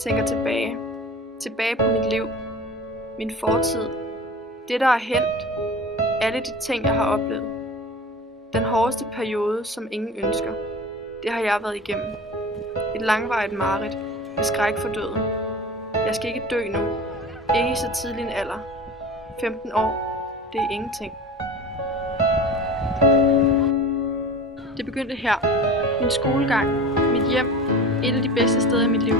tænker tilbage på mit liv, min fortid, det der er hændt, alle de ting jeg har oplevet. Den hårdeste periode, som ingen ønsker, det har jeg været igennem. Et langvarigt mareridt med skræk for døden. Jeg skal ikke dø nu, ikke i så tidlig en alder. 15 år, det er ingenting. Det begyndte her. Min skolegang, mit hjem, et af de bedste steder i mit liv.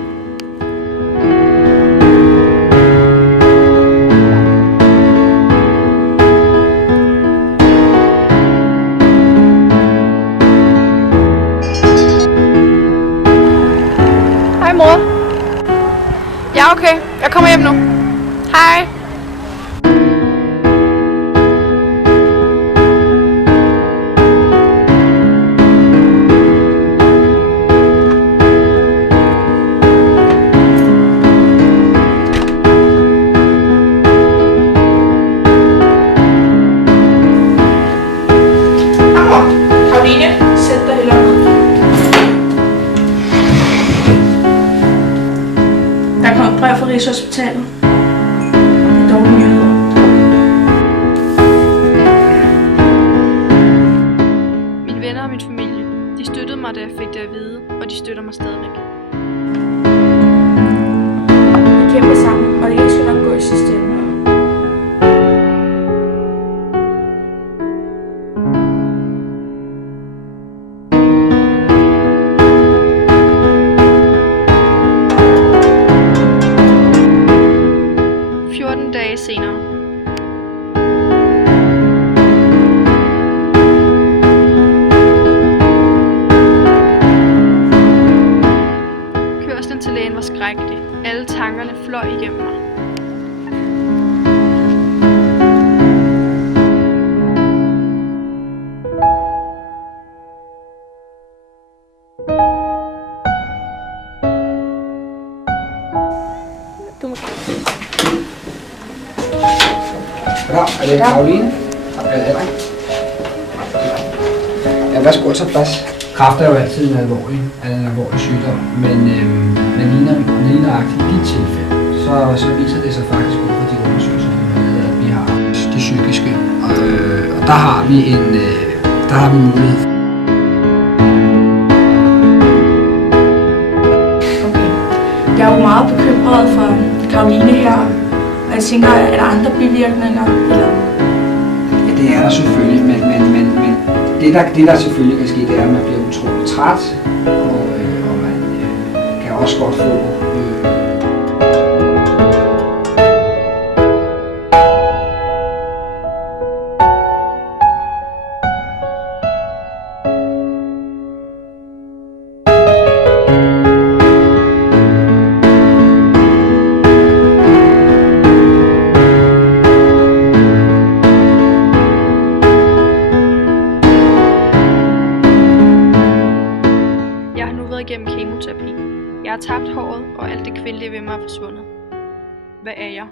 Hej mor. Ja, okay. Jeg kommer hjem nu. Hej. Karoline, sæt dig hellere ned. Der kom et brev fra Rigshospitalet. Det er dårlige nyheder. Mine venner og min familie, de støttede mig, da jeg fik det at vide, og de støtter mig stadigvæk. Vi kæmper sammen, og det hele skal nok gå i sidste ende. Dage senere. Kørslen til lægen var skrækkelig. Alle tankerne fløj igennem mig. Du må Ja, er det Karoline? Ja, Henrik. Ja, værsgo at tage plads. Kræft er jo altid en alvorlig sygdom, men lige nøjagtigt i dit tilfælde, så viser det sig faktisk ud fra de undersøgelser, vi har lavet, at vi har det psykiske, og der har vi mulighed. Okay. Jeg er jo meget bekymret for Karoline her. Og jeg tænker, er der andre bivirkninger? Eller? Ja, det er der selvfølgelig, men det der selvfølgelig kan ske, det er, at man bliver utroligt træt, og man kan også godt få igennem kemoterapi. Jeg har tabt håret, og alt det kvindelige ved mig er forsvundet. Hvad er jeg?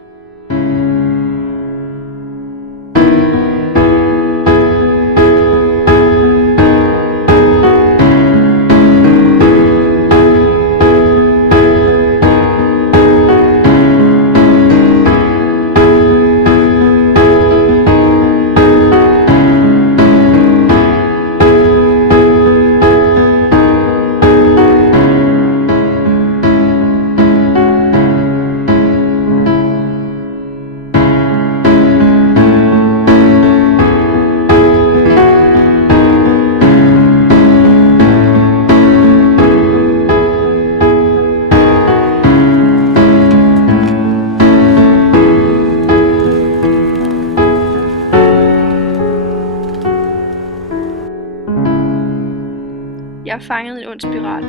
Jeg er fanget i en ond spiral.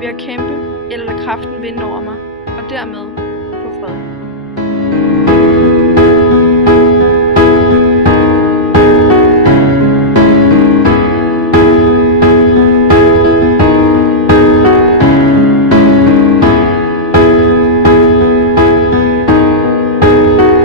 Ved at kæmpe eller lade kræften vinde over mig, og dermed